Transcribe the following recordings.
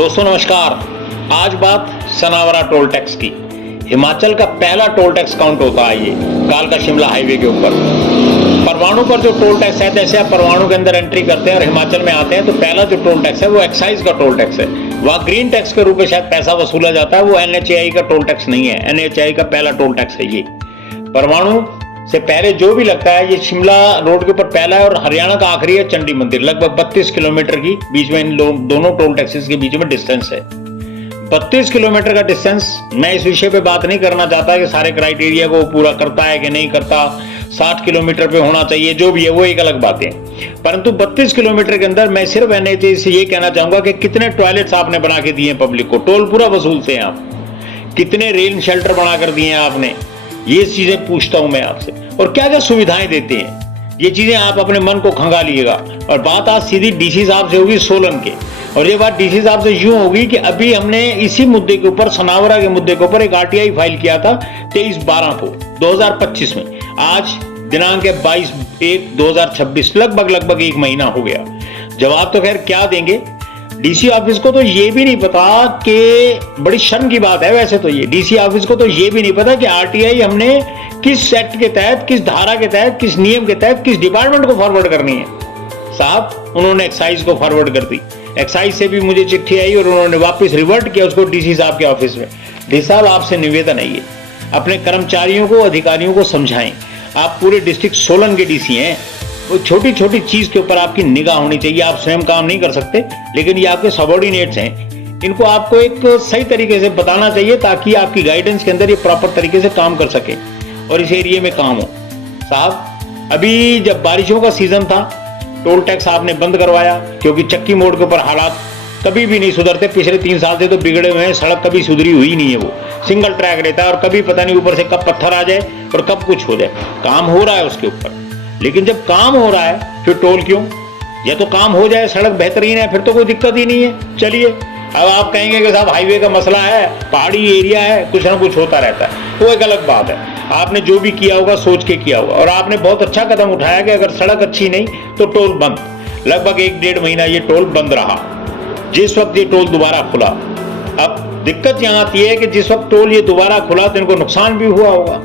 दोस्तों नमस्कार। आज बात सनावरा टोल टैक्स की। हिमाचल का पहला टोल टैक्स काउंट होता है ये कालका शिमला हाईवे के ऊपर। परवाणु पर जो टोल टैक्स है, जैसे आप परवाणु के अंदर एंट्री करते हैं और हिमाचल में आते हैं तो पहला जो टोल टैक्स है वो एक्साइज का टोल टैक्स है। वहाँ ग्रीन टैक्स के रूप में शायद पैसा वसूला जाता है, वो NHAI का टोल टैक्स नहीं है। NHAI का पहला टोल टैक्स है ये। परवाणु से पहले जो भी लगता है ये शिमला रोड के ऊपर पहला है और हरियाणा का आखिरी है चंडी मंदिर। लगभग 32 किलोमीटर की बीच में इन दोनों टोल टैक्सेस के बीच में डिस्टेंस है। 32 किलोमीटर का डिस्टेंस। मैं इस विषय पे बात नहीं करना चाहता कि सारे क्राइटेरिया को पूरा करता है कि नहीं करता, 60 किलोमीटर पे होना चाहिए, जो भी है वो एक अलग बात है। परंतु 32 किलोमीटर के अंदर मैं सिर्फ NHAI से ये कहना चाहूंगा कि कितने टॉयलेट्स आपने बना के दिए पब्लिक को, टोल पूरा वसूलते हैं आप, कितने रेन शेल्टर बना कर दिए हैं आपने, ये चीजें पूछता हूं मैं आपसे। और क्या क्या सुविधाएं देते हैं, ये चीजें आप अपने मन को खंगा लीजिएगा। और बात आज सीधी DC साहब से होगी सोलन के, और ये बात DC साहब से यूं होगी कि अभी हमने इसी मुद्दे के ऊपर, सनावरा के मुद्दे के ऊपर एक RTI फाइल किया था 23/12 को 2025 में। आज दिनांक है 22/1/2026, लगभग 1 महीना हो गया। जवाब तो खैर क्या देंगे। DC ऑफिस को तो ये भी नहीं पता कि, बड़ी शर्म की बात है वैसे तो ये, DC ऑफिस को तो ये भी नहीं पता कि RTI हमने किस एक्ट के तहत, किस धारा के तहत, किस नियम के तहत, किस डिपार्टमेंट को फॉरवर्ड करनी है। साहब उन्होंने एक्साइज को फॉरवर्ड कर दी। एक्साइज से भी मुझे चिट्ठी आई और उन्होंने वापस रिवर्ट किया उसको DC साहब के ऑफिस में। DC साहब आपसे निवेदन है ये, अपने कर्मचारियों को, अधिकारियों को समझाएं। आप पूरे डिस्ट्रिक्ट सोलन के DC हैं, छोटी छोटी चीज के ऊपर आपकी निगाह होनी चाहिए। आप स्वयं काम नहीं कर सकते, लेकिन ये आपके सबॉर्डिनेट्स हैं, इनको आपको एक सही तरीके से बताना चाहिए ताकि आपकी गाइडेंस के अंदर ये प्रॉपर तरीके से काम कर सके और इस एरिया में काम हो। साहब अभी जब बारिशों का सीजन था, टोल टैक्स आपने बंद करवाया क्योंकि चक्की मोड़ के ऊपर हालात कभी भी नहीं सुधरते। पिछले 3 साल से तो बिगड़े हुए हैं, सड़क कभी सुधरी हुई नहीं है, वो सिंगल ट्रैक रहता है और कभी पता नहीं ऊपर से कब पत्थर आ जाए और कब कुछ हो जाए। काम हो रहा है उसके ऊपर, लेकिन जब काम हो रहा है फिर टोल क्यों? या तो काम हो जाए, सड़क बेहतरीन है, फिर तो कोई दिक्कत ही नहीं है। चलिए अब आप कहेंगे कि साहब हाईवे का मसला है, पहाड़ी एरिया है, कुछ ना कुछ होता रहता है, वो एक अलग बात है। आपने जो भी किया होगा सोच के किया होगा और आपने बहुत अच्छा कदम उठाया कि अगर सड़क अच्छी नहीं तो टोल बंद। लगभग 1-1.5 महीना ये टोल बंद रहा। जिस वक्त ये टोल दोबारा खुला, अब दिक्कत यहाँ आती है कि जिस वक्त टोल ये दोबारा खुला तो इनको नुकसान भी हुआ होगा।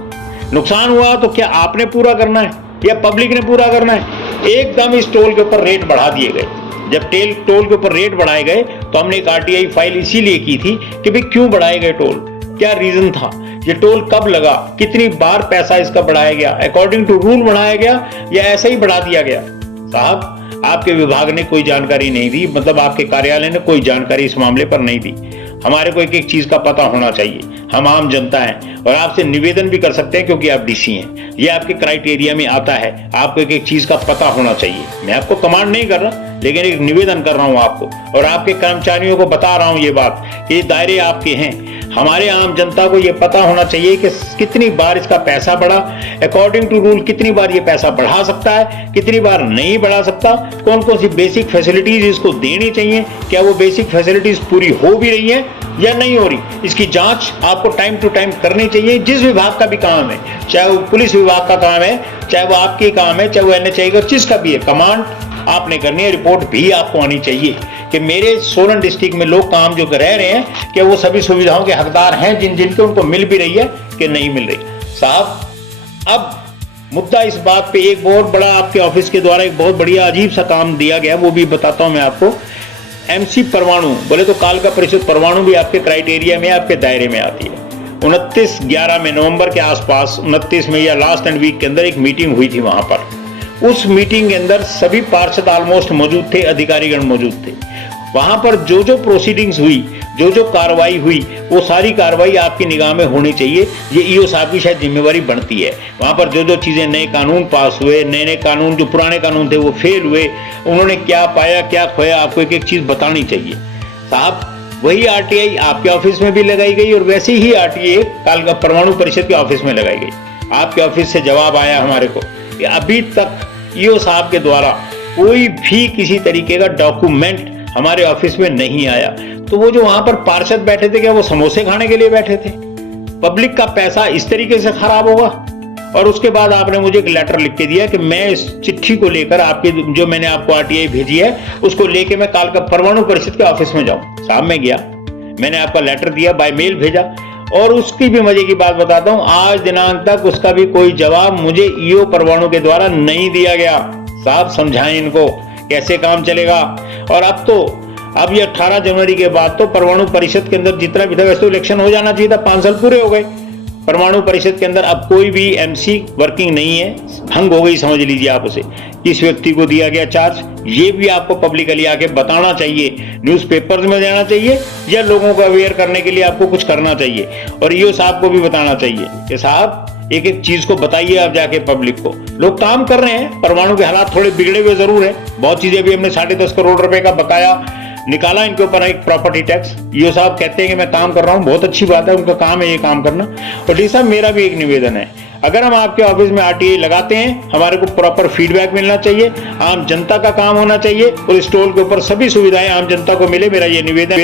नुकसान हुआ तो क्या आपने पूरा करना है या पब्लिक ने पूरा करना है? एकदम इस टोल के ऊपर रेट बढ़ा दिए गए। जब टोल के ऊपर रेट बढ़ाए गए तो हमने एक RTI फाइल इसीलिए की थी कि भाई क्यों बढ़ाए गए टोल, क्या रीजन था, ये टोल कब लगा, कितनी बार पैसा इसका बढ़ाया गया, अकॉर्डिंग टू रूल बढ़ाया गया या ऐसा ही बढ़ा दिया गया। साहब आपके विभाग ने कोई जानकारी नहीं दी, मतलब आपके कार्यालय ने कोई जानकारी इस मामले पर नहीं दी। हमारे को एक चीज का पता होना चाहिए, हम आम जनता हैं और आपसे निवेदन भी कर सकते हैं क्योंकि आप DC हैं, ये आपके क्राइटेरिया में आता है। आपको एक चीज का पता होना चाहिए। मैं आपको कमांड नहीं कर रहा, लेकिन एक निवेदन कर रहा हूं आपको और आपके कर्मचारियों को बता रहा हूं ये बात कि ये दायरे आपके हैं। हमारे आम जनता को ये पता होना चाहिए कि कितनी बार इसका पैसा बढ़ा, अकॉर्डिंग टू रूल कितनी बार ये पैसा बढ़ा सकता है, कितनी बार नहीं बढ़ा सकता, कौन कौन सी बेसिक फैसिलिटीज इसको देनी चाहिए, क्या वो बेसिक फैसिलिटीज पूरी हो भी रही है या नहीं हो रही, इसकी जांच आपको टाइम टू टाइम करनी चाहिए। जिस विभाग का भी काम है, चाहे वो पुलिस विभाग का काम है, चाहे वो आपके काम है, चाहे वो NHAI का, जिसका भी है, कमांड आपने करनी है। रिपोर्ट भी आपको आनी चाहिए कि मेरे सोलन डिस्ट्रिक्ट में लोग काम जो रह रहे हैं कि वो सभी सुविधाओं के हकदार हैं जिनके उनको मिल भी रही है कि नहीं मिल रही। साहब अब मुद्दा इस बात पे एक बहुत बड़ा आपके ऑफिस के द्वारा एक बहुत बढ़िया अजीब सा काम दिया गया, वो भी बताता हूं मैं आपको। MC परवाणु, बोले तो कालका परिषद परवाणु भी आपके क्राइटेरिया में, आपके दायरे में आती है। 29/11 में, नवंबर के आसपास, 29 में या लास्ट एंड वीक के अंदर एक मीटिंग हुई थी वहां पर। उस मीटिंग के अंदर सभी पार्षद ऑलमोस्ट मौजूद थे, अधिकारीगण मौजूद थे। वहां पर जो जो प्रोसीडिंग्स हुई, जो जो कार्रवाई हुई, वो सारी कार्रवाई आपकी निगाह में होनी चाहिए। ये EO साहब की शायद जिम्मेवारी बनती है। वहां पर जो जो चीजें, नए कानून पास हुए, नए कानून, जो पुराने कानून थे वो फेल हुए, उन्होंने क्या पाया क्या खोया, आपको एक एक चीज बतानी चाहिए। साहब वही RTI आपके ऑफिस में भी लगाई गई और वैसे ही RTI कालका परवाणु परिषद के ऑफिस में लगाई गई। आपके ऑफिस से जवाब आया हमारे को कि अभी तक EO साहब के द्वारा कोई भी किसी तरीके का डॉक्यूमेंट हमारे ऑफिस में नहीं आया। तो वो जो वहां पर पार्षद बैठे थे, क्या वो समोसे खाने के लिए बैठे थे? पब्लिक का पैसा इस तरीके से खराब होगा? और उसके बाद आपने मुझे एक लेटर लिख के दिया कि मैं इस चिट्ठी को लेकर आपकी जो मैंने आपको आरटीआई भेजी है उसको लेके मैं कालका परमाणु परिषद के ऑफिस में जाऊं। साहब मैं गया, मैंने आपका लेटर दिया, बाय मेल भेजा, और उसकी भी मजे की बात बताता हूं, आज दिनांक तक उसका भी कोई जवाब मुझे ईओ परमाणु के द्वारा नहीं दिया गया। साहब समझाएं इनको कैसे काम चलेगा। और अब ये 18 जनवरी के बाद तो परमाणु परिषद के अंदर जितना भी था वैसे तो इलेक्शन हो जाना चाहिए था, 5 साल पूरे हो गए। परमाणु परिषद के अंदर अब कोई भी एमसी वर्किंग नहीं है, भंग हो गई समझ लीजिए आप उसे। किस व्यक्ति को दिया गया चार्ज, ये भी आपको पब्लिकली आके बताना चाहिए, न्यूज़पेपर्स में देना चाहिए या लोगों को अवेयर करने के लिए आपको कुछ करना चाहिए। और ईओ साहब को भी बताना चाहिए कि साहब एक एक चीज को बताइए आप जाके पब्लिक को। लोग काम कर रहे हैं, परमाणु के हालात थोड़े बिगड़े हुए जरूर है, बहुत चीजें भी हमने 10.5 करोड़ रुपए का बकाया निकाला इनके ऊपर एक प्रॉपर्टी टैक्स। ईओ साहब कहते हैं कि मैं काम कर रहा हूं, बहुत अच्छी बात है, उनका काम है ये काम करना। और डी साहब मेरा भी एक निवेदन है, अगर हम आपके ऑफिस में आरटीआई लगाते हैं हमारे को प्रॉपर फीडबैक मिलना चाहिए, आम जनता का काम होना चाहिए और इस टोल के ऊपर सभी सुविधाएं आम जनता को मिले, मेरा ये निवेदन